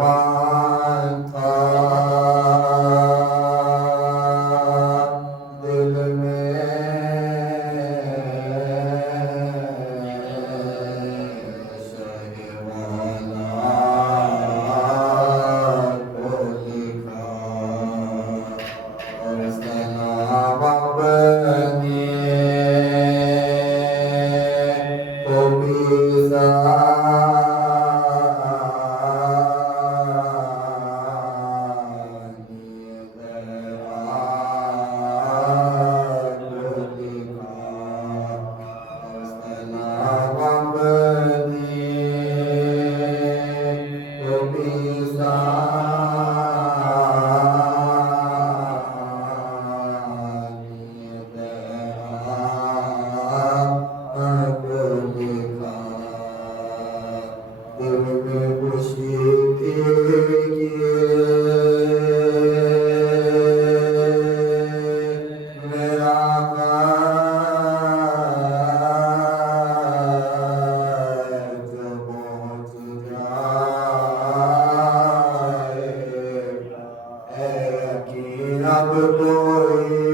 ارمان تھا دل میں شہوالا کو لکھا اور سلام اپنے کو بھی اب کوئی لینے کے لیے آئے گا کہ اب کوئی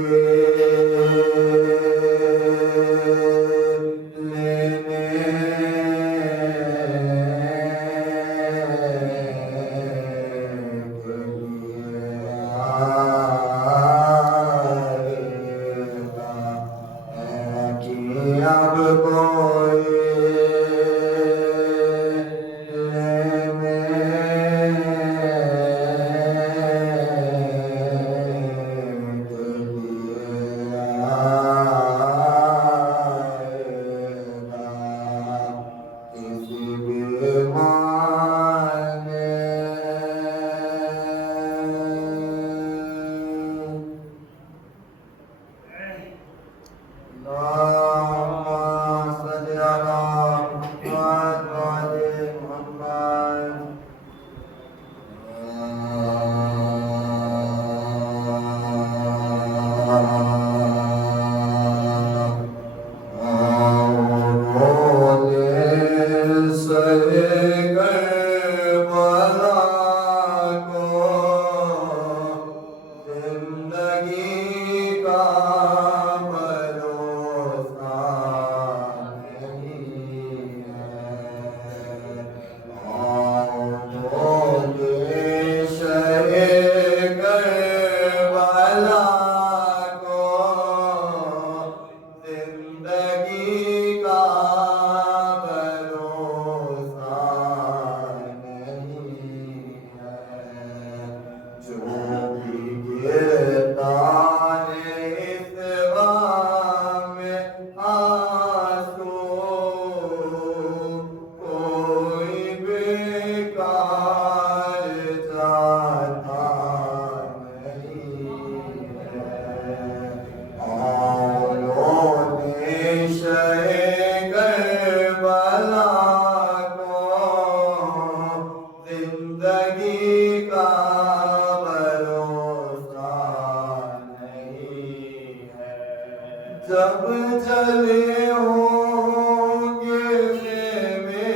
جب چلے ہوں گے خیمے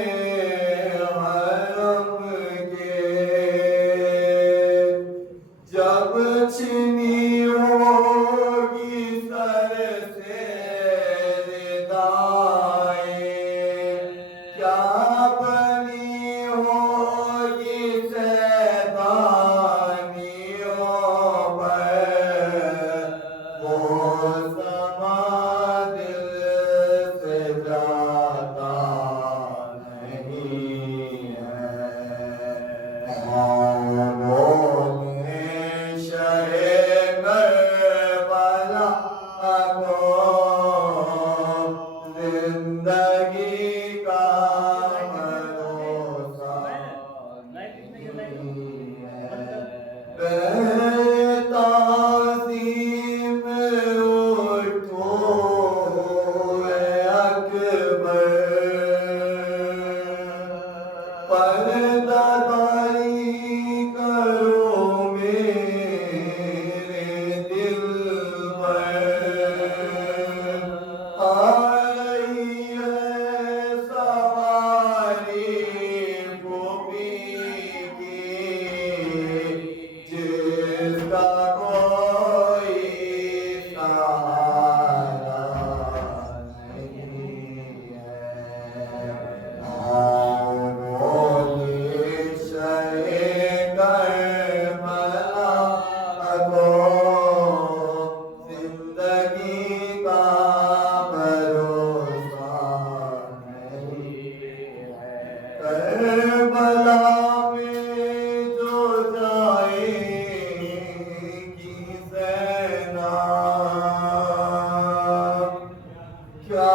حرم کے، جب چھنی ہوگی سر سے ردائیں، کیا بنی ہوگی شیطانیوں پر وہ زندگی کا بھروسہ تعظیم اٹھو اے اکبر، پردہ داری کرو میرے دل پر، میں جو جائے گی زینب کیا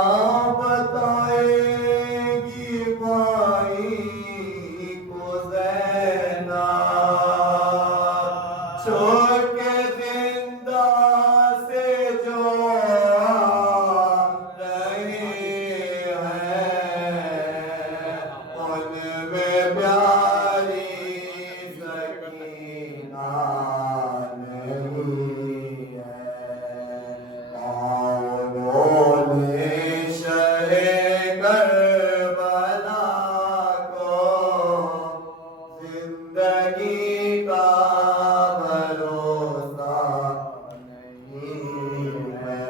بتائے گی بھائی کو زینب چھوڑ کے زندہ سے جو رہے ہیں ان میں پیاری سکینہ نہیں ہے قوموں نے شہ کربلا کو زندگی کا بھروسہ نہیں ہے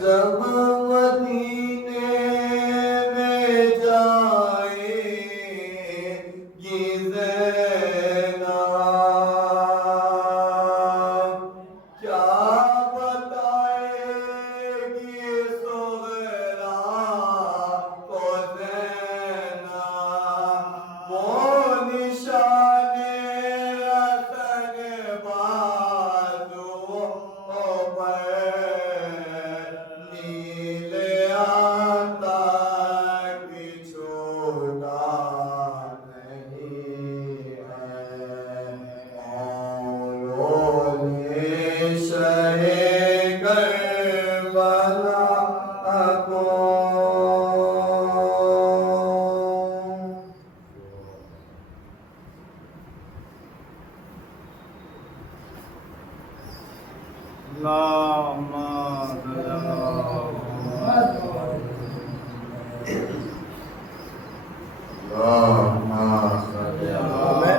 جب مدینے میں جائے گی زینب کیا بتائے گی صغرا کو زینب وہ نشان رتن بازوؤں پر نیلے آنتک بھی چھوٹا نہیں ہے قوموں نے شہ کربلا کو اللهم صل على اللهم صل على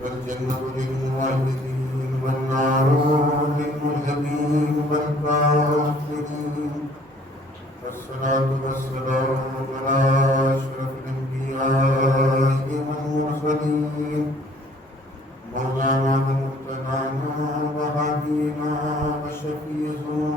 والجنة للموحدين والنار للمرهبين والكافرين والصلاة والسلام على أشرف الأنبياء والمرسلين مولانا ومرتضانا وهدينا وشفيعنا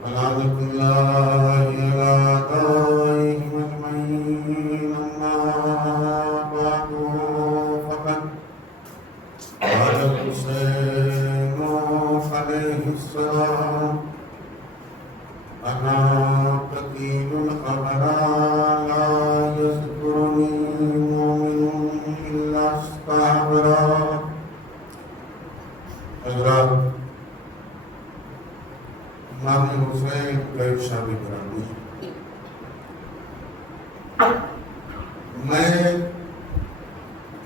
ولعنة الله على أعدائهم أجمعين. أما بعد فقد قال الحسين عليه السلام: أنا قتيل الخبر لا يذكرني مؤمن إلا استعبرا. حضرات، امام حسین کا ارشاد گرامی ہے، میں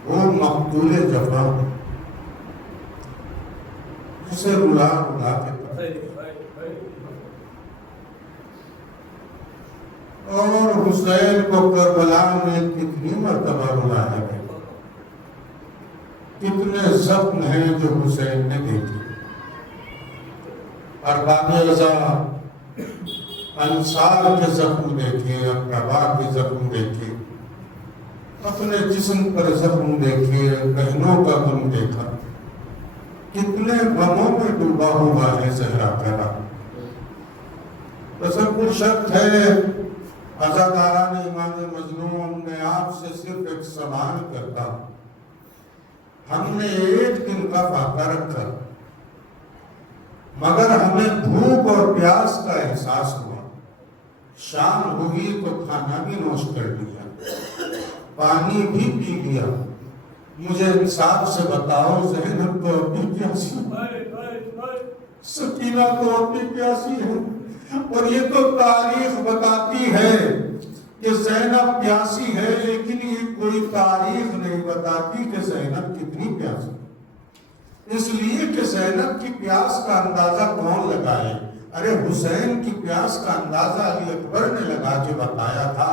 وہ مقتول جفا ہوں جسے رلا رلا کے اور حسین کو کربلا میں کتنی مرتبہ رلایا گیا، کتنے زخم ہیں جو حسین نے دیکھے. ارباب رضا انصار کے زخم دیکھے، اقربا کے زخم دیکھے، اپنے جسم پر زخم دیکھے، بہنوں کا غم دیکھا. کتنے غموں میں ڈوبا ہوا ہے زہرا کا رات. تصور شرط ہے عزاداران امام مظلوم نے آپ سے صرف ایک سوال کرتا: ہم نے ایک دن کا فاقہ رکھا مگر ہمیں بھوک اور پیاس کا احساس ہوا، شام ہوئی تو کھانا بھی نوش کر لیا، پانی بھی پی لیا. مجھے انصاف سے بتاؤ، زینب تو ابھی پیاسی ہے، سکینہ تو ابھی پیاسی ہے، اور یہ تو تاریخ بتاتی ہے کہ زینب پیاسی ہے، لیکن یہ کوئی تاریخ نہیں بتاتی کہ زینب کتنی پیاسی. اس لیے کہ زینب کی پیاس کا اندازہ کون لگائے؟ ارے حسین کی پیاس کا اندازہ علی اکبر نے لگا کے بتایا تھا.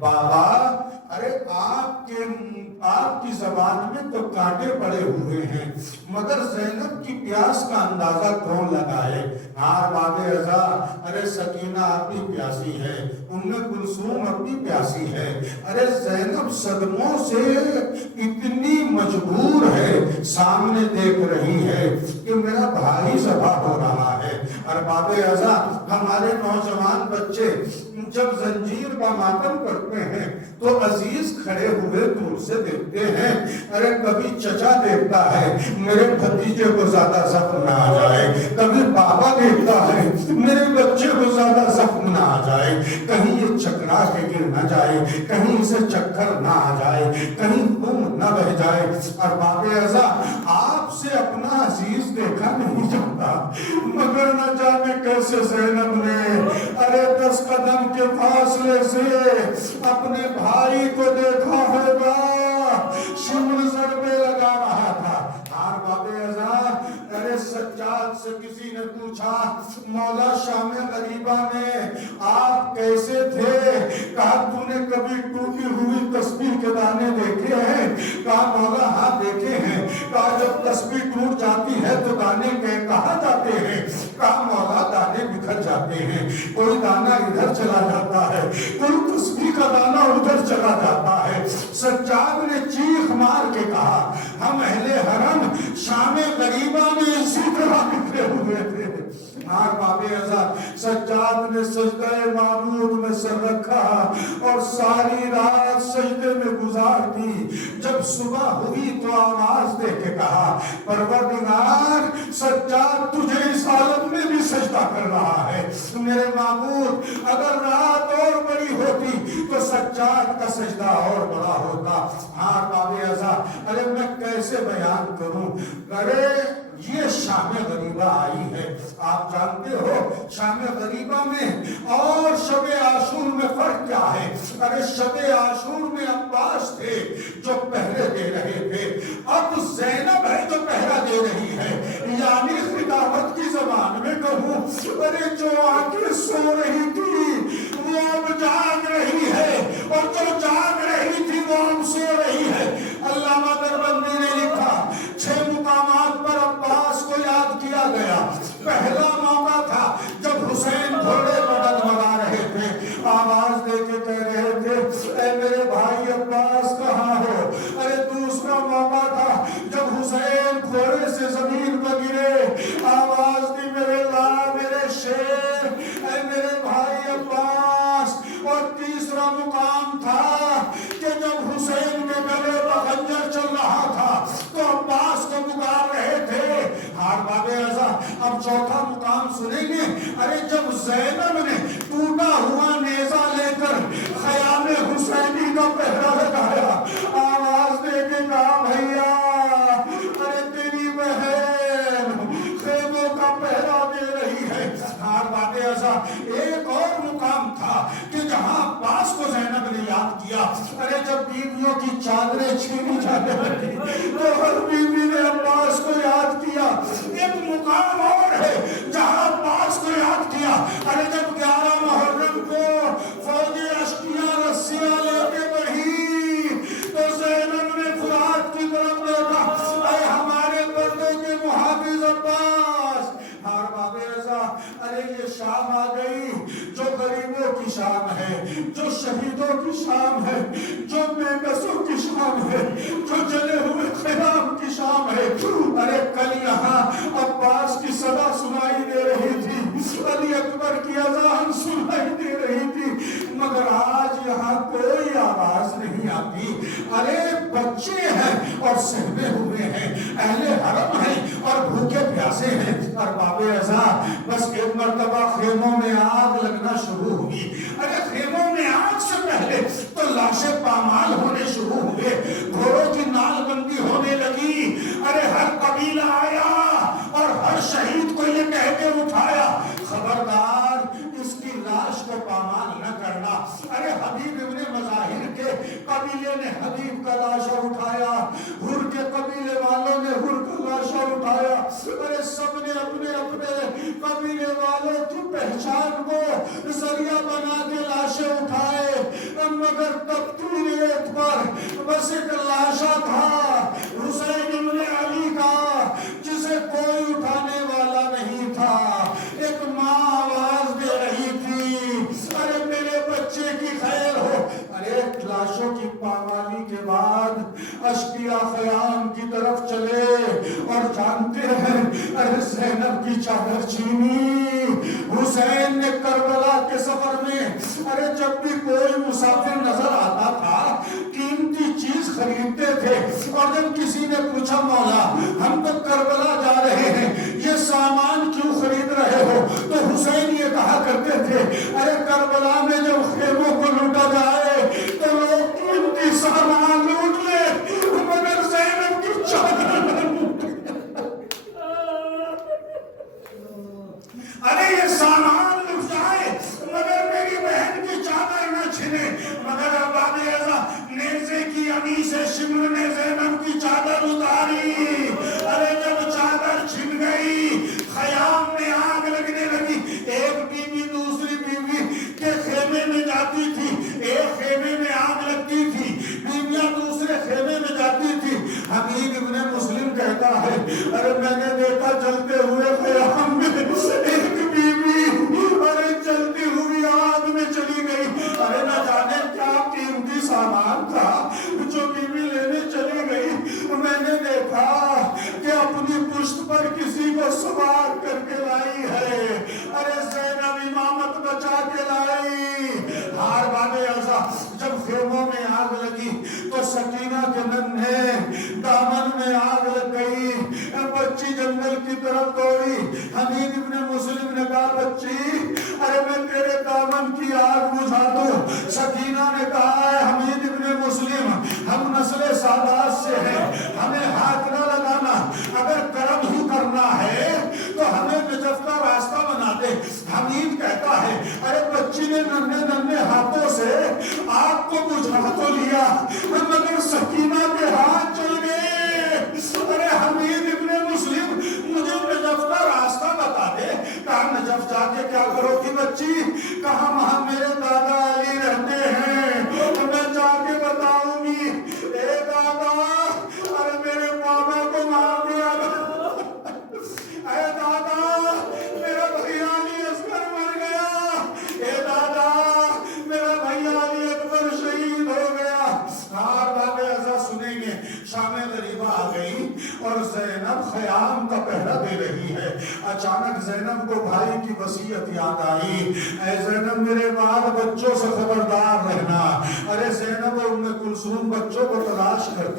بابا، ارے آپ کی زبان میں تو کانٹے پڑے ہوئے ہیں، مگر زینب کی پیاس کا اندازہ کون لگائے؟ ہاں باب رضا، ارے سکینہ اپنی پیاسی ہے، ام کلثوم اپنی پیاسی ہے. ارے زینب صدموں سے اتنی مجبور ہے، سامنے دیکھ رہی ہے کہ میرا بھائی ذبح ہو رہا ہے. اور باب رضا، ہمارے نوجوان بچے جب زنجیر کا ماتم کرتے ہیں تو عزیز کھڑے ہوئے دور سے دیکھتے ہیں. ارے کبھی چچا دیکھتا ہے میرے بھتیجے کو زیادہ زخم نہ آ جائے، کبھی بابا دیکھتا ہے میرے بچے کو زیادہ زخم نہ آ جائے، کہیں یہ چکرا کے گر نہ جائے، کہیں اسے چکر نہ آ جائے، کہیں خون نہ بہ جائے. اور باب رضا، آپ سے اپنا عزیز دیکھا نہیں جاتا، مگر نہ جانے کیسے زینب نے ارے 10 قدم کے فاصلے سے اپنے بھائی کو دیکھا ہوگا، شمل ضربے لگا رہا تھا. اور باب رضا، ارے سجاد سے کسی نے پوچھا مولا شام غریبہ میں آپ کیسے تھے؟ کہا تو نے کبھی ٹوٹی ہوئی تسبیح کے دانے دیکھے ہیں؟ کہا مولا ہاں دیکھے ہیں. کہا جب تسبیح ٹوٹ جاتی ہے تو دانے کہاں جاتے ہیں؟ کہا مولا دانے بکھر جاتے ہیں، کوئی دانا ادھر چلا جاتا ہے، کوئی تسبیح کا دانا ادھر چلا جاتا ہے. سجاد نے چیخ مار کے کہا ہم اہل حرم شام غریبہ میں اسی طرح بکھرے ہوئے تھے. اور باب رضا، سجاد نے سجدہ معبود میں سر رکھا اور ساری رات سجدے میں گزار دی. جب صبح ہوئی تو آواز دے کے کہا پروردگار، سجاد تجھے اس حالت میں بھی سجدہ کر رہا ہے. میرے معبود، اگر رات اور بڑی ہوتی تو سجاد کا سجدہ اور بڑا ہوتا. ہاں باب رضا، ارے میں کیسے بیان کروں؟ ارے یہ شام غریبہ آئی ہے، آپ جانتے ہو شام غریبہ میں اور شب عاشور میں فرق کیا ہے؟ ارے شب عاشور میں عباس تھے جو پہرے دے رہے تھے، اب زینب ہے جو پہرا دے رہی ہے. یعنی خطابت کی زبان میں کہوں، ارے جو آنکھیں سو رہی تھی وہ اب جاگ رہی ہے، اور جو جاگ رہی تھی وہ اب سو رہی ہے. علامہ دربندی نے لکھا 6 مقامات پر عباس کو یاد کیا گیا. پہلا موقع تھا جب حسین گھوڑے پر ڈگمگا رہے تھے، آواز دے کے کہہ رہے تھے اے میرے بھائی عباس کہاں ہو؟ ارے دوسرا موقع تھا جب حسین گھوڑے سے زمین پر گرے، آواز دی میرے لا میرے شیر، مقام تھا کہ جب حسین کے گلے پر خنجر چل رہا تھا تو عباس کو پکار رہے تھے ہار باب رضا. اب چوتھا مقام سنیں گے. ارے جب زینب نے ٹوٹا ہوا نیزہ لے کر خیام حسینی کا پہرا لگایا, آواز دے کے کہا بھیا ارے تیری بہن خیموں کا پہرا دے رہی ہے. ہار باب رضا ایک اور مقام تھا کہ جہاں عباس کو زینب نے یاد کیا. ارے جب بیویوں کی چادریں چھینی جانے لگی تو ہر بیوی نے عباس کو یاد کیا. ایک مقام اور ہے جہاں عباس کو یاد کیا. ارے جب 11 محرم کو فوج اشکیاں رسیاں لے کے بڑھی تو زینب نے فرات کی طرف دیکھا, اے ہمارے پردے کے محافظ عباس. ہار باب رضا ارے یہ شام آ گئی جو غریبوں کی شام ہے, جو شہیدوں کی شام ہے, جو بے کسوں کی شام ہے, جو جلے ہوئے خیام کی شام ہے. ارے کل یہاں عباس کی صدا سنائی دے رہی تھی, علی اکبر کی اذان سنائی دے رہی تھی, مگر آج یہاں کوئی آواز نہیں آتی. ارے بچے ہیں اور سہمے ہوئے ہیں, اہل حرم ہیں اور بھوکے پیاسے ہیں. اور باب رضا بس ایک مرتبہ خیموں میں آگ لگنا شروع ہوئی. ارے خیموں میں آگ سے پہلے تو لاشیں پامال ہونے شروع ہوئے, گھوڑوں کی نال بندی ہونے لگی. ارے ہر قبیلہ آیا اور ہر شہید کو یہ کہہ کے اٹھایا خبردار اس کی لاش کو پامال نہ کرنا. ارے حبیب ابن مظاہر کے قبیلے نے حبیب کا لاشا اٹھایا, ہر کے قبیلے والوں نے ہر کا لاشا اٹھایا. ارے سب نے اپنے اپنے قبیلے والوں کی پہچان کو ذریعہ بنا کے لاشیں اٹھائے, مگر تبتی ریت پر بس ایک لاشا تھا حسین ابن علی کا جسے کوئی اٹھانے والا نہیں تھا. ایک ماں آواز دے رہی تھی ارے میرے بچے کی خیر ہو. ارے لاشوں کی پامالی کے بعد اشکیا خیام کی طرف چلے اور جانتے ہیں ارے زینب کی چادر چھینی. حسین نے کربلا کے سفر میں ارے جب بھی کوئی مسافر نظر آتا تھا قیمتی چیز خریدتے تھے, اور جب کسی نے پوچھا مولا ہم تو کربلا جا رہے ہیں یہ سامان کیوں خرید رہے ہو, تو حسین یہ کہا کرتے تھے ارے کربلا میں جب خیموں کو لوٹا جائے تو لوگ قیمتی سامان لوٹ لے مگر زینب کی چادر نہ لوٹے. ارے یہ سامان لٹ جائے مگر میری بہن کی چادر نہ چھنے. مگر باب رضا نیزے کی امی سے شمر نے زینب کی چادر اتاری. ارے جب چادر چھن گئی خیام میں آگ لگنے لگی. ایک بیوی دوسری بیوی کے خیمے میں جاتی تھی, ایک خیمے میں آگ لگتی تھی, بیویاں دوسرے خیمے میں جاتی تھی. حبیب ابن مسلم کہتا ہے ارے میں نے دیکھا جلتے ہوئے خیام میں ایک بیوی ارے جلتی ہوئی آگ میں چلی گئی. ارے نہ جانے کیا قیمتی سامان تھا جو بیوی لینے چلی گئی. میں نے دیکھا کہ اپنی پشت پر کسی کو سوار کر کے لائی ہے. ارے زینب امامت بچا کے لائی. ہار باب رضا جب خیموں میں آگ لگی تو سکینہ کے ننھے دامن میں آگ لگ گئی. بچی جنگل کی طرف دوڑی. حبیب ابن مسلم نے کہا بچی ارے میں تیرے دامن کی آگ بجھا دوں. سکینہ نے کہا ہے حبیب ابن مسلم ہم نسل سادات سے ہیں, ہمیں ہاتھ نہ لگانا, اگر کرم ہی کرنا ہے تو ہمیں نجف کا راستہ بنا دے. حبیب کہتا ہے ارے بچی نے ننھے ننھے ہاتھوں سے آگ کو بجھا تو لیا مگر سکینہ کے ہاتھ چل گئے. ارے حبیب ابن مسلم مجھے نجف کا راستہ بتا دے. کہا نجف جا کے کیا کرو گی بچی؟ کہا وہاں میرے دادا علی رہتے ہیں, میں جا کے بتاؤں گی. اے دادا ارے میرے بابا کو مار دیا. اے دادا میرا بھیا علی اصغر مر گیا. اے دادا میرا بھیا علی اکبر شہید ہو گیا. ہار باب رضا سنیں گے شام غریبہ آ گئی اور زینب خیام کا پہرا دے رہی ہے. اچانک زینب کو بھائی کی وصیت یاد آئی. اے زینب میرے بال بچوں سے خبردار رہنا,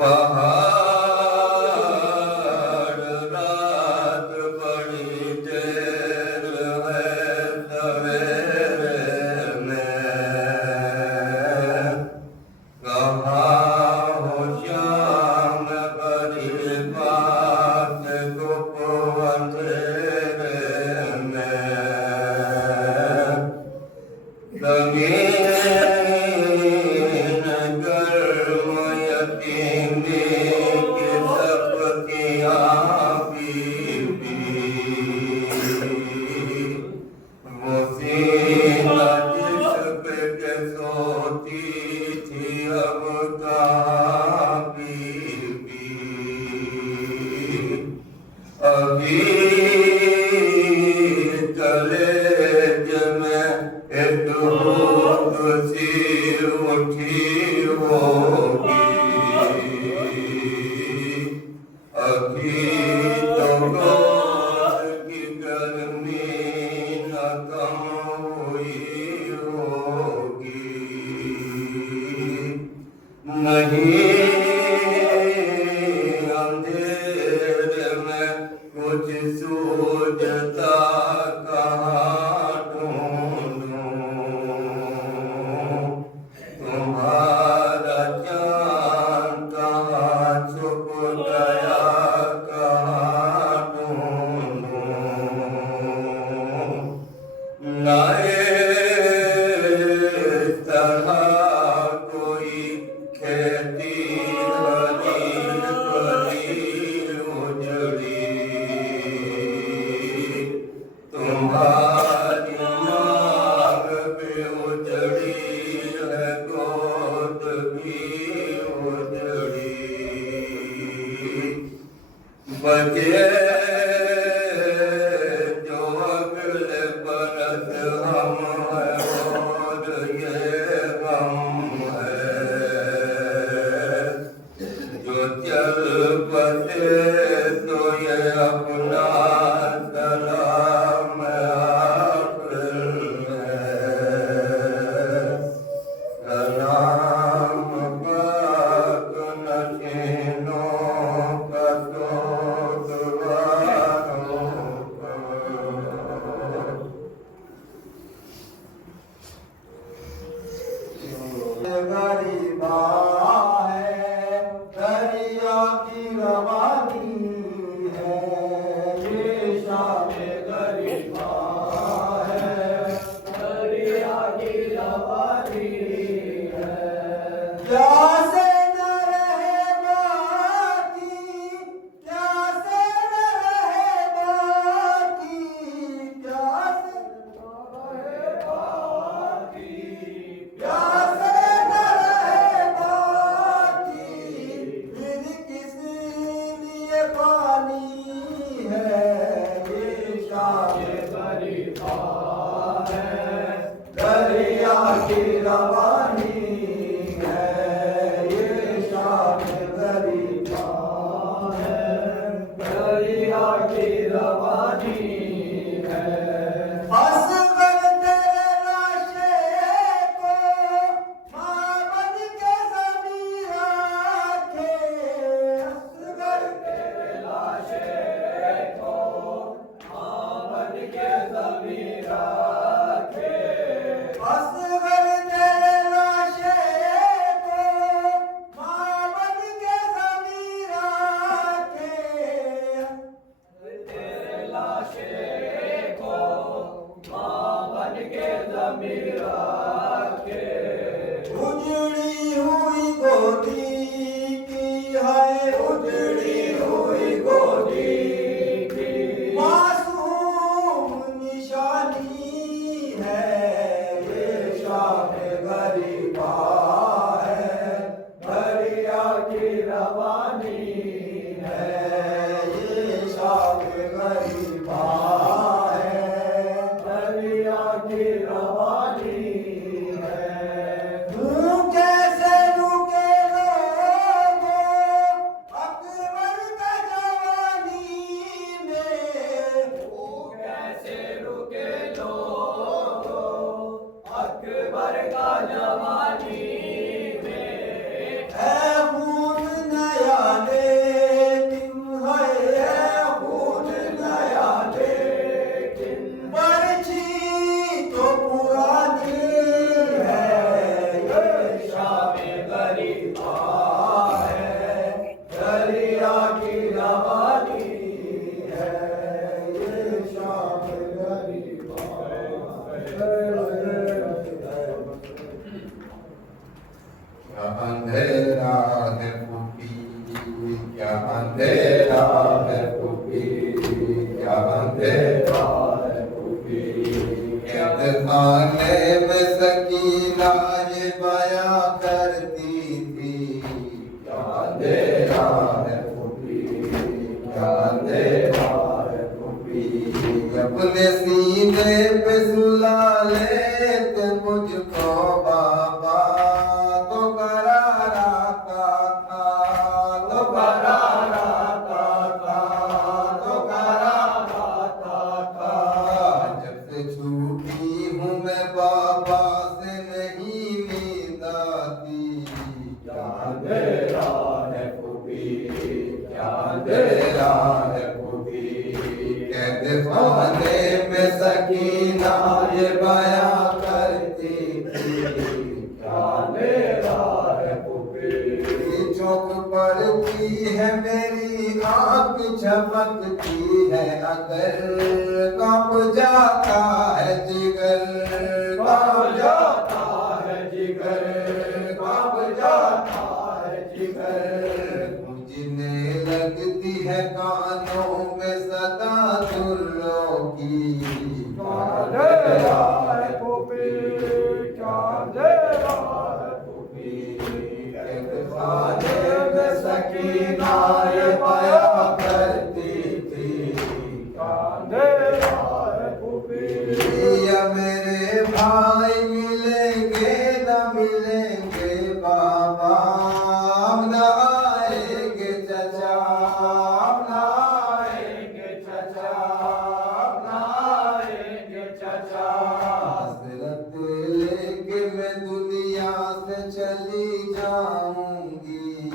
پہاڑ رات بڑی دیر ہے سویرے میں کہاں ہو شام بڑی بات گپ اندھیرے میں زمین گرم یتیمی کی سبکیاں پی پی وہ سینہ جس پہ کہ سوتی تھی اب کہاں پی پی ابھی کلیج میں ایک ہوک سی اٹھی ہوگی ابھی تو گود کی گرمی نہ کم ہوئی ہوگی نہیں اندھیرے میں کچھ سوجھتا کہاں ڈھونڈوں تمہارا چاند کہاں چھپ گیا کہاں ڈھونڈوں نہ اس طرح کوئی کھیتی ہری بھری اجڑی تمہاری مانگ بھی اجڑی ہے گود بھی اجڑی بچے جو اگلے برس ہم ہیں اور یہ غم ہے جو چل بسے تو یہ اپنا سلام آخر ہے سلام پاک نشینوں کا سوگواروں کا غریباں ہے دریا کی روانی ہے یہ شام غریباں ہے دریا کی روانی ہے پیاسے نہ رہے باقی پیاسے نہ رہے باقی پیاسے نہ رہے باقی پیاسے نہ رہے باقی پھر کس لیے پانی ہے یہ شام غریباں ہے دریا کی روانی ہے یہ شام غریباں ہے دریا کی روانی ہے اصغر تیرے لاشے کو ماں بن کے ضمیر رکھے اصغر تیرے لاشے کو ماں بن کے ضمیر رکھے اصغر تیرے لاشے کو ماں بن کے ضمیر رکھے تیرے لاشے کو ماں بن کے ضمیر رکھے اجڑی ہوئی گودی کی ہے اجڑی ہوئی گودی کی معصوم نشانی ہے یہ شام غریباں ہے دریا کی روانی ہے یہ شام غریباں ہے دریا کی روانی ہے بھوکے سے رکے لوگوں اکبر کا جوانی میں بھوکے سے رکے لوگوں اکبر کا جوانی میں اے خون نہ کیا اندھیرا ہے پھوپھی کیا اندھیرا ہے پھوپھی قید خانے میں سکینہ یہ بیاں کرتی تھی کیا اندھیرا ہے پھوپھی کیا اندھیرا ہے پھوپھی اپنے سینے پہ سلا لیتے مجھ کو بابا تو قرار آتا تھا تو قرار آتا تھا تو قرار آتا تھا جب سے چھوٹی ہوں میں بابا سے نہیں نیند آتی کیا اندھیرا ہے پھوپھی کیا اندھیرا ہے پھوپھی قید خانے میں سکینہ یہ بیاں کرتی تھی کیا اندھیرا ہے پھوپھی چوک پڑتی ہے میری آنکھ جھپکتی ہے اگر کانپ جاتا ہے جگر کانپ جاتا ہے جگر کانپ جاتا ہے جگر مجھنے لگتی ہے کانوں میں صدا دروں کی کیا اندھیرا ہے پھوپھی کیا اندھیرا ہے پھوپھی قید خانے میں سکینہ یہ بیاں کرتی تھی کیا اندھیرا ہے پھوپھی یا میرے بھائی ملیں گے نہ ملیں گے بابا ہم نہ آئیں گے چچا ہم نہ آئیں گے چچا ہم نہ آئیں گے چچا حسرت لے کے میں دنیا سے چلی جاؤں گی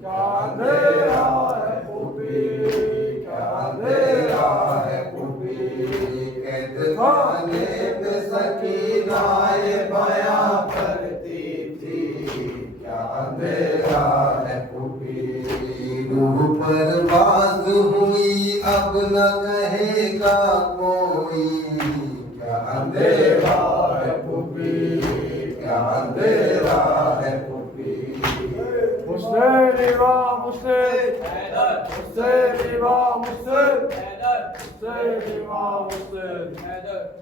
کیا اندھیرا ہے پھوپھی کیا اندھیرا ہے پھوپھی قید خانے میں سکینہ یہ بیاں کرتی تھی کیا اندھیرا ہے پھوپھی روح پرواز ہوئی اب نہ کہے گا کوئی کیا اندھیرا ہے پھوپھی کیا اندھیرا ہے پھوپھی Muslim, Imam Muslim, Muslim, Imam Muslim, Muslim, Imam Muslim.